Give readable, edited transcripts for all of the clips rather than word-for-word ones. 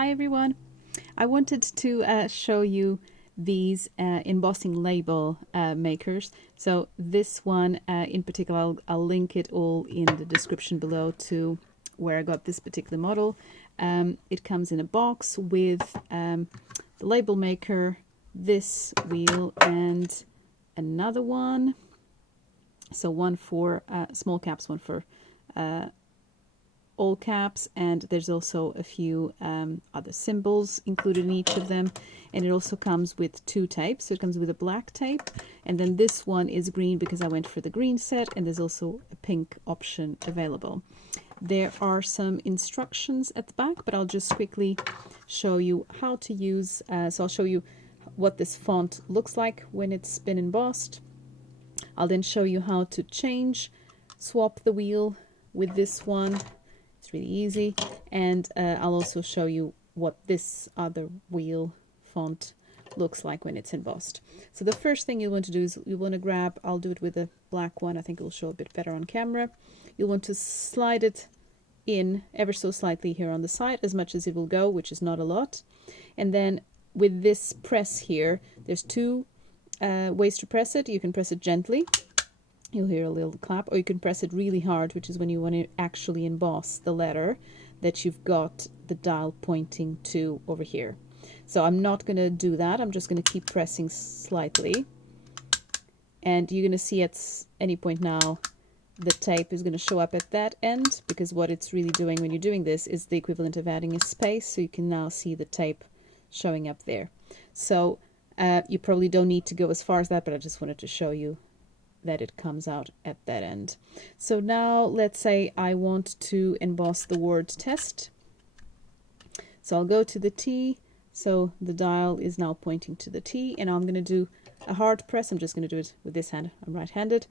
Hi everyone! I wanted to show you these embossing label makers. So this one in particular, I'll link it all in the description below to where I got this particular model. It comes in a box with the label maker, this wheel and another one. So one for small caps, one for all caps, and there's also a few other symbols included in each of them. And it also comes with two tapes. So it comes with a black tape, and then this one is green because I went for the green set, and there's also a pink option available. There are some instructions at the back, but I'll just quickly show you how to use. So I'll show you what this font looks like when it's been embossed. I'll then show you how to swap the wheel with this one. It's really easy. And I'll also show you what this other wheel font looks like when it's embossed. So the first thing you want to do is you want to grab, I'll do it with a black one, I think it will show a bit better on camera. You'll want to slide it in ever so slightly here on the side, as much as it will go, which is not a lot. And then with this press here, there's two ways to press it. You can press it gently. You'll hear a little clap, or you can press it really hard, which is when you want to actually emboss the letter that you've got the dial pointing to over here. So I'm not going to do that. I'm just going to keep pressing slightly. And you're going to see at any point now the tape is going to show up at that end, because what it's really doing when you're doing this is the equivalent of adding a space. So you can now see the tape showing up there. So you probably don't need to go as far as that, but I just wanted to show you that it comes out at that end. So now let's say I want to emboss the word test. So I'll go to the T. So the dial is now pointing to the T, and I'm going to do a hard press. I'm just going to do it with this hand. I'm right-handed.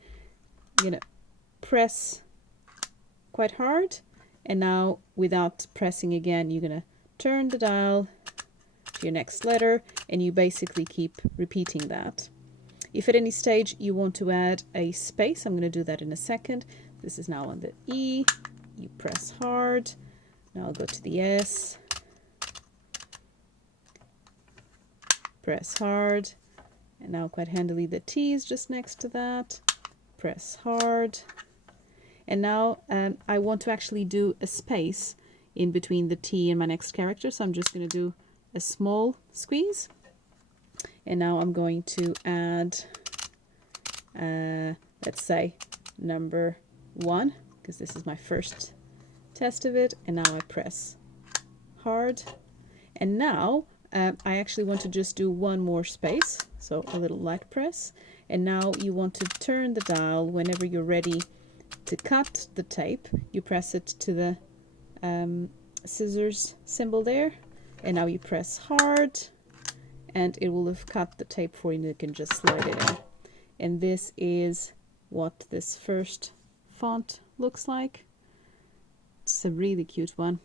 I'm going to press quite hard, and now without pressing again, you're going to turn the dial to your next letter, and you basically keep repeating that. If at any stage you want to add a space, I'm going to do that in a second. This is now on the E. You press hard. Now I'll go to the S. Press hard. And now quite handily the T is just next to that. Press hard. And now I want to actually do a space in between the T and my next character. So I'm just going to do a small squeeze. And now I'm going to add, let's say, number 1, because this is my first test of it. And now I press hard. And now I actually want to just do one more space, so a little light press. And now you want to turn the dial whenever you're ready to cut the tape. You press it to the scissors symbol there. And now you press hard, and it will have cut the tape for you, and you can just slide it in. And this is what this first font looks like. It's a really cute one.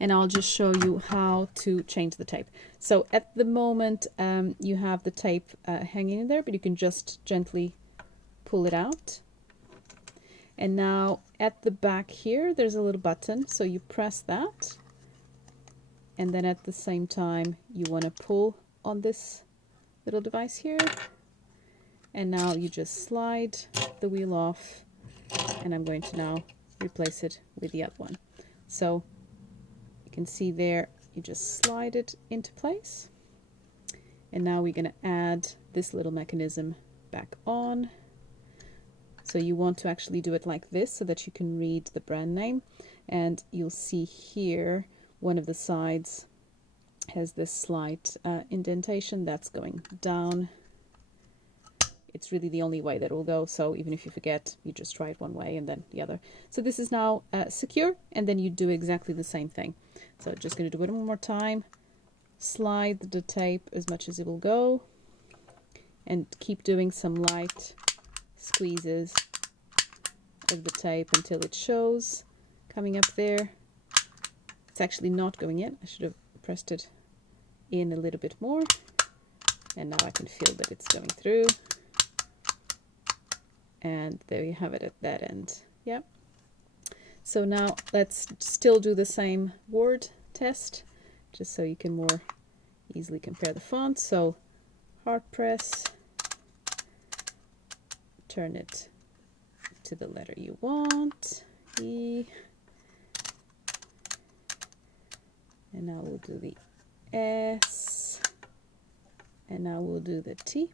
And I'll just show you how to change the tape. So at the moment you have the tape hanging in there, but you can just gently pull it out. And now at the back here there's a little button, so you press that. And then at the same time, you want to pull on this little device here. And now you just slide the wheel off. And I'm going to now replace it with the other one. So you can see there, you just slide it into place. And now we're going to add this little mechanism back on. So you want to actually do it like this so that you can read the brand name. And you'll see here, one of the sides has this slight indentation that's going down. It's really the only way that will go, so even if you forget, you just try it one way and then the other. So this is now secure, and then you do exactly the same thing. So just going to do it one more time. Slide the tape as much as it will go, and keep doing some light squeezes of the tape until it shows coming up there. It's actually not going in. I should have pressed it in a little bit more. And now I can feel that it's going through. And there you have it at that end. Yep. So now let's still do the same word test. just so you can more easily compare the font. So hard press, turn it to the letter you want, E, and now we'll do the S, and now we'll do the T.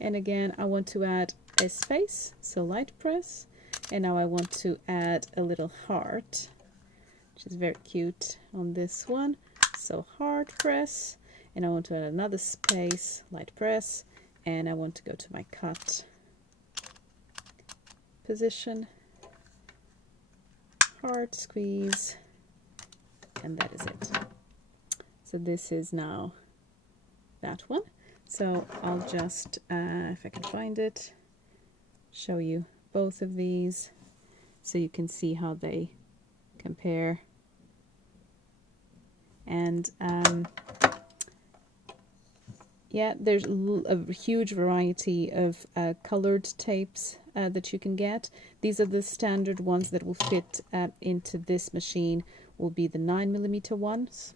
And again, I want to add a space, so light press, and now I want to add a little heart, which is very cute on this one. So hard press, and I want to add another space, light press, and I want to go to my cut position, hard squeeze, and that is it. So this is now that one. So I'll just, if I can find it, show you both of these so you can see how they compare. And yeah, there's a huge variety of colored tapes that you can get. These are the standard ones that will fit into this machine, will be the 9mm ones.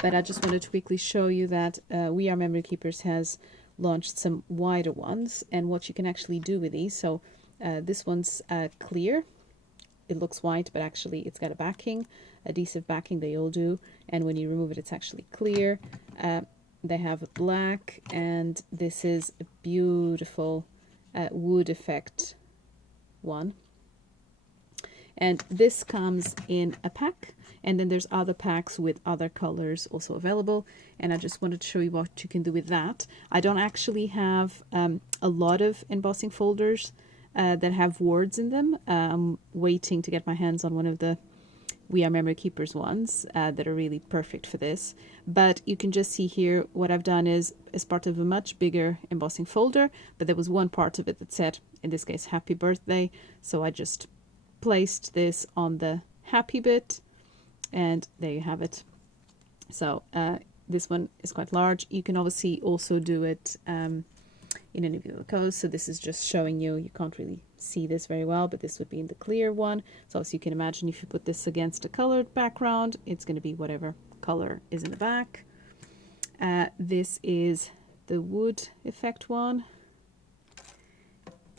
But I just wanted to quickly show you that We Are Memory Keepers has launched some wider ones and what you can actually do with these. So this one's clear. It looks white, but actually it's got a backing, adhesive backing, they all do. And when you remove it, it's actually clear. They have a black, and this is a beautiful wood effect one. And this comes in a pack, and then there's other packs with other colors also available. And I just wanted to show you what you can do with that. I don't actually have a lot of embossing folders that have words in them. I'm waiting to get my hands on one of the We Are Memory Keepers ones that are really perfect for this. But you can just see here what I've done is as part of a much bigger embossing folder, but there was one part of it that said, in this case, happy birthday. So I just placed this on the happy bit, and there you have it. So this one is quite large. You can obviously also do it in any of the codes. So this is just showing you, you can't really see this very well, but this would be in the clear one. So obviously you can imagine if you put this against a colored background, it's going to be whatever color is in the back. This is the wood effect one.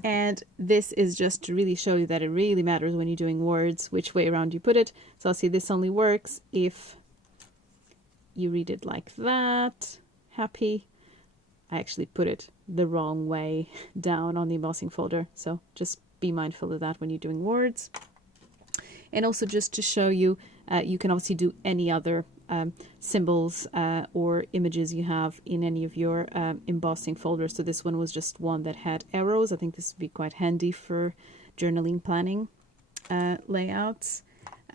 And this is just to really show you that it really matters when you're doing words, which way around you put it. So I'll see this only works if you read it like that, happy. I actually put it the wrong way down on the embossing folder. So just be mindful of that when you're doing words. And also just to show you, you can obviously do any other symbols or images you have in any of your embossing folders. So this one was just one that had arrows. I think this would be quite handy for journaling planning layouts.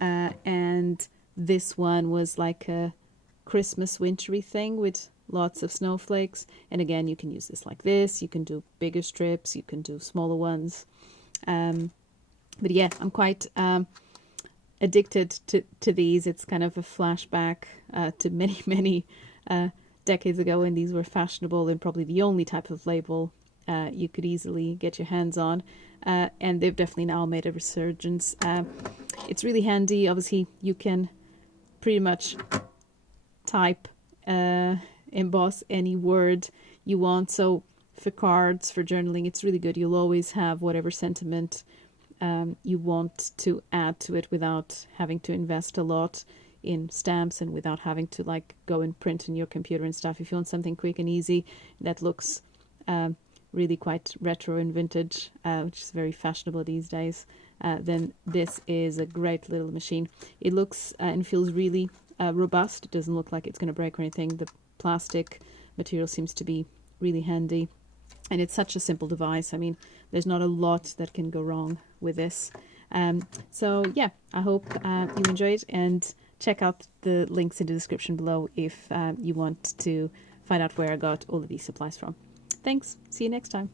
And this one was like a Christmas wintry thing with lots of snowflakes. And again, you can use this like this. You can do bigger strips. You can do smaller ones. But yeah, I'm quite addicted to these. It's kind of a flashback to many decades ago when these were fashionable and probably the only type of label you could easily get your hands on. And they've definitely now made a resurgence. It's really handy. Obviously, you can pretty much type, emboss any word you want. So for cards, for journaling, it's really good. You'll always have whatever sentiment you want to add to it without having to invest a lot in stamps and without having to like go and print in your computer and stuff. If you want something quick and easy that looks really quite retro and vintage, which is very fashionable these days, then this is a great little machine. It looks and feels really robust. It doesn't look like it's going to break or anything. The plastic material seems to be really handy. And it's such a simple device. I mean, there's not a lot that can go wrong with this. So yeah, I hope you enjoyed, and check out the links in the description below if you want to find out where I got all of these supplies from. Thanks. See you next time.